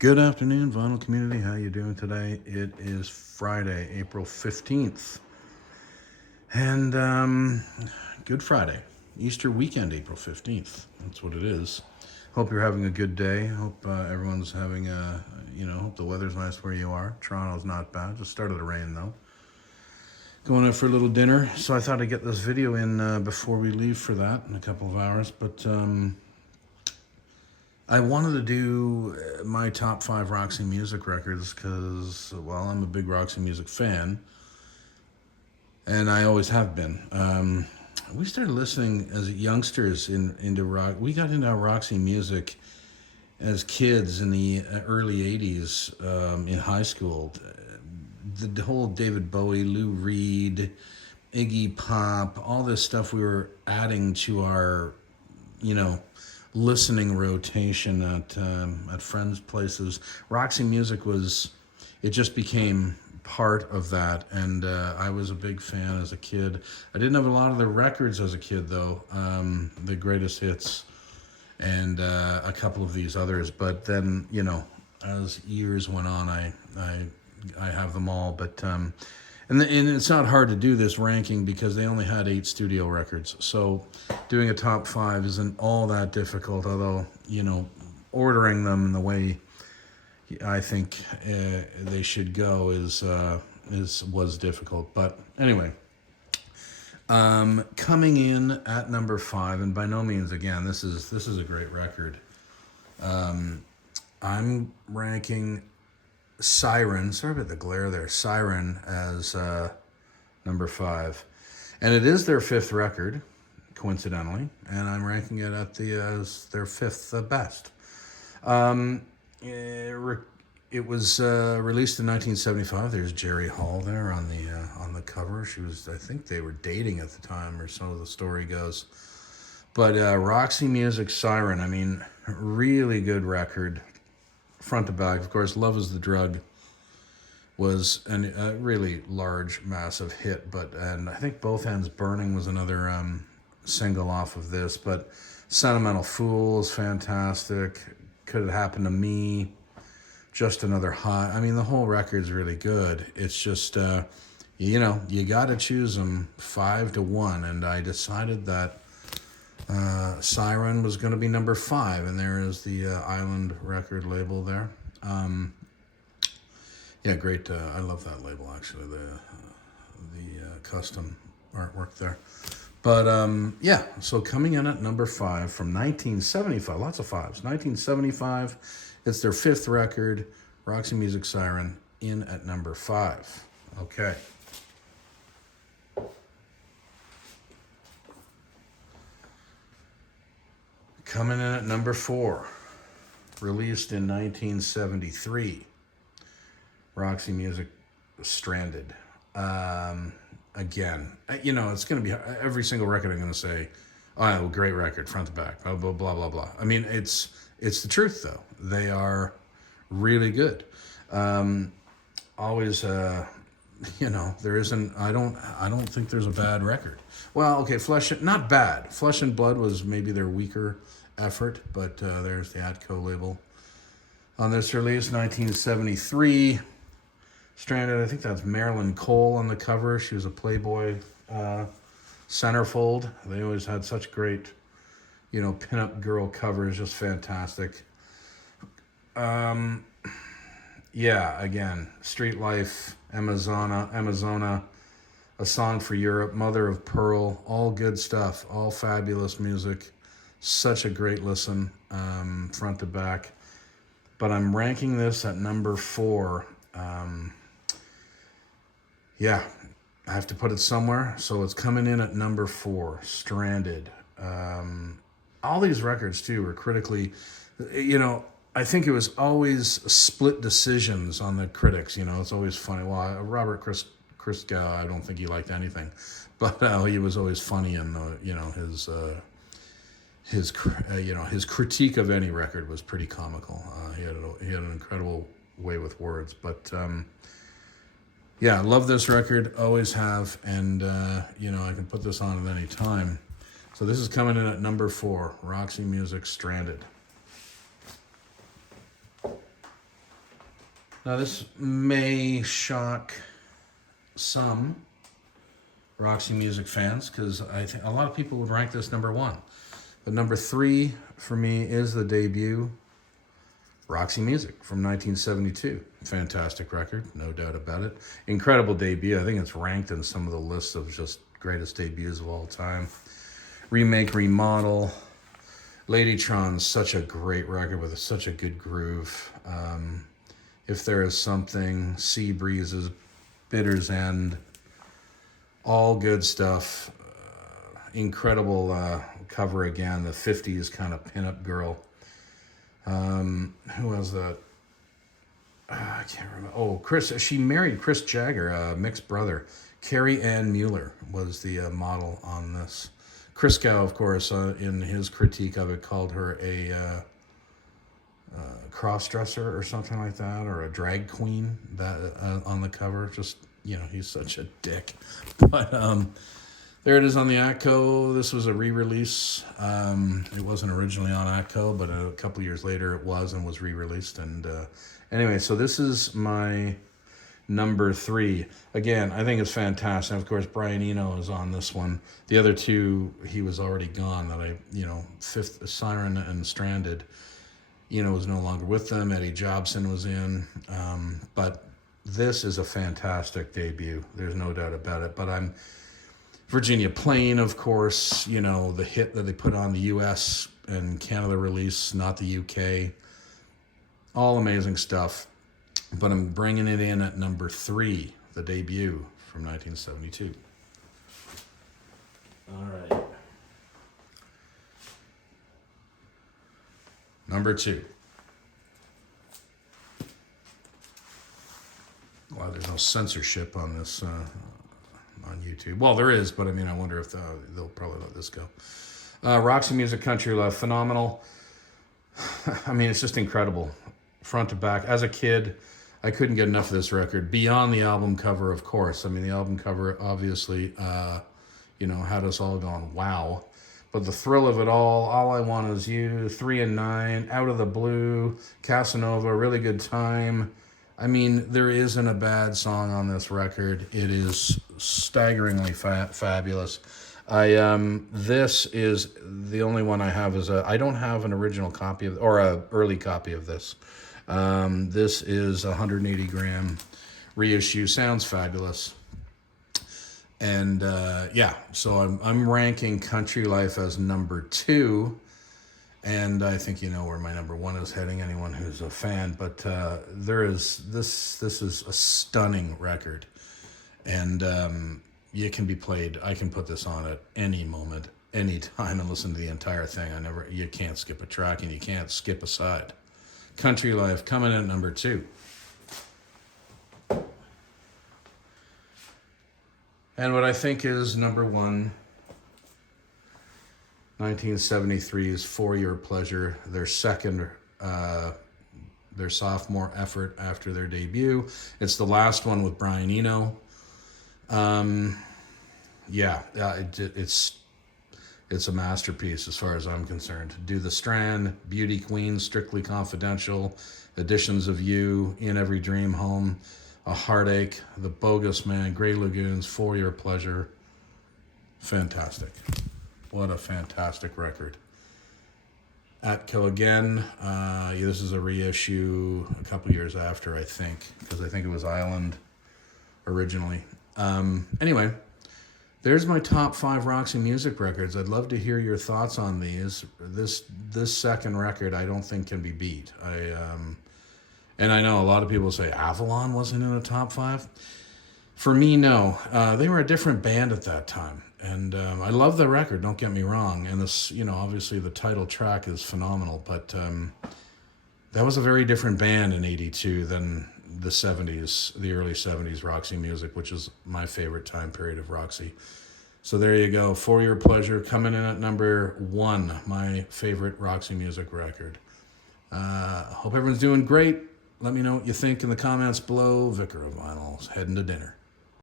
Good afternoon, vinyl community. How you doing today? It is Friday, April 15th. And Good Friday. Easter weekend, April 15th. That's what it is. Hope you're having a good day. Hope everyone's having hope the weather's nice where you are. Toronto's not bad. Just started to rain though. Going out for a little dinner. So I thought I'd get this video in before we leave for that in a couple of hours. But I wanted to do my top 5 Roxy music records because, well, I'm a big Roxy music fan, and I always have been. We started listening as youngsters into rock. We got into Roxy music as kids in the early 80s in high school. The whole David Bowie, Lou Reed, Iggy Pop, all this stuff we were adding to our, listening rotation at friends' places. Roxy music it just became part of that, and I was a big fan as a kid. I didn't have a lot of the records as a kid though, the greatest hits and a couple of these others, but then as years went on I have them all, but and it's not hard to do this ranking because they only had 8 studio records. So doing a top 5 isn't all that difficult, although, ordering them in the way I think they should go was difficult. But anyway, coming in at number 5, and by no means, again, this is a great record. I'm ranking Siren, sorry about the glare there, Siren as number 5. And it is their 5th record, coincidentally, and I'm ranking it as their 5th best. It was released in 1975. There's Jerry Hall there on the cover. I think they were dating at the time, or so the story goes. But Roxy Music, Siren, I mean, really good record. Front to back, of course. Love Is the Drug was a really large, massive hit, and I think Both Hands Burning was another single off of this. But Sentimental Fool is fantastic. Could Have Happened to Me, Just Another High. I mean, the whole record's really good. It's just you got to choose them 5 to 1, and I decided that Siren was going to be number 5, and there is the Island record label there. Yeah, great. I love that label, actually, the custom artwork there. But yeah, so coming in at number 5 from 1975, lots of 5s. 1975, it's their 5th record, Roxy Music, Siren, in at number 5. Okay. Coming in at number 4, released in 1973, Roxy Music, Stranded. Again, it's going to be every single record I'm going to say, oh, great record, front to back, blah, blah, blah, blah, blah. I mean, it's the truth, though. They are really good. Always, there isn't, I don't think there's a bad record. Well, okay, not bad. Flesh and Blood was maybe their weaker effort, but there's the Atco label on this release. 1973, Stranded. I think that's Marilyn Cole on the cover. She was a Playboy centerfold. They always had such great pinup girl covers, just fantastic. Yeah, again, Street Life, Amazona, A Song for Europe, Mother of Pearl, all good stuff, all fabulous music. Such a great listen, front to back. But I'm ranking this at number 4. Yeah, I have to put it somewhere. So it's coming in at number 4, Stranded. All these records, too, were critically, I think it was always split decisions on the critics. It's always funny. Well, Robert Christgau, I don't think he liked anything. But he was always funny in his critique of any record was pretty comical. He had an incredible way with words. But yeah, I love this record, always have, and I can put this on at any time. So this is coming in at number 4, Roxy Music, Stranded. Now, this may shock some Roxy Music fans because I think a lot of people would rank this number one. But number three for me is the debut, Roxy Music from 1972. Fantastic record, no doubt about it. Incredible debut. I think it's ranked in some of the lists of just greatest debuts of all time. Remake, remodel. Ladytron's such a great record with such a good groove. If There Is Something, Sea Breezes, Bitter's End, all good stuff. Incredible cover again, the 50s kind of pinup girl. Who was that? I can't remember. Oh, Chris. She married Chris Jagger, Mick's brother. Carrie Ann Mueller was the model on this. Christgau, of course, in his critique of it, called her a cross-dresser or something like that, or a drag queen that on the cover. Just, he's such a dick. But there it is on the Atco. This was a re-release. It wasn't originally on Atco, but a couple years later it was and was re-released. And anyway, so this is my number three. Again, I think it's fantastic. And of course, Brian Eno is on this one. The other two, he was already gone. That fifth, Siren and Stranded, was no longer with them. Eddie Jobson was in. But this is a fantastic debut. There's no doubt about it. But Virginia Plain, of course, the hit that they put on the US and Canada release, not the UK. All amazing stuff. But I'm bringing it in at number three, the debut from 1972. All right. Number two. Wow, there's no censorship on this on YouTube. Well, there is, but I wonder if they'll probably let this go. Roxy Music, Country Love, phenomenal. It's just incredible, front to back. As a kid, I couldn't get enough of this record. Beyond the album cover, of course. The album cover obviously, had us all going, wow. But the thrill of it all I Want Is You, 3 and 9, Out of the Blue, Casanova, Really Good Time. There isn't a bad song on this record. It is staggeringly fabulous. This is the only one I have. I don't have an original copy or a early copy of this. This is a 180 gram reissue. Sounds fabulous. And so I'm ranking Country Life as number two. And I think where my number one is heading, anyone who's a fan. But this is a stunning record. And it can be played. I can put this on at any moment, any time, and listen to the entire thing. You can't skip a track, and you can't skip a side. Country Life coming in at number two. And what I think is number one, 1973's For Your Pleasure, their sophomore effort after their debut. It's the last one with Brian Eno. It's a masterpiece as far as I'm concerned. Do the Strand, Beauty Queen, Strictly Confidential, Editions of You, In Every Dream Home, A Heartache, The Bogus Man, Grey Lagoons, For Your Pleasure. Fantastic. What a fantastic record. Atco again. This is a reissue a couple years after, I think, because I think it was Island originally. Anyway, there's my top 5 Roxy Music records. I'd love to hear your thoughts on these. This second record I don't think can be beat. And I know a lot of people say Avalon wasn't in the top 5. For me, no. They were a different band at that time. And I love the record, don't get me wrong. And this, obviously the title track is phenomenal. But that was a very different band in 82 than the 70s, the early 70s Roxy Music, which is my favorite time period of Roxy. So there you go. For Your Pleasure coming in at number 1, my favorite Roxy Music record. Hope everyone's doing great. Let me know what you think in the comments below. Vicar of Vinyl's heading to dinner.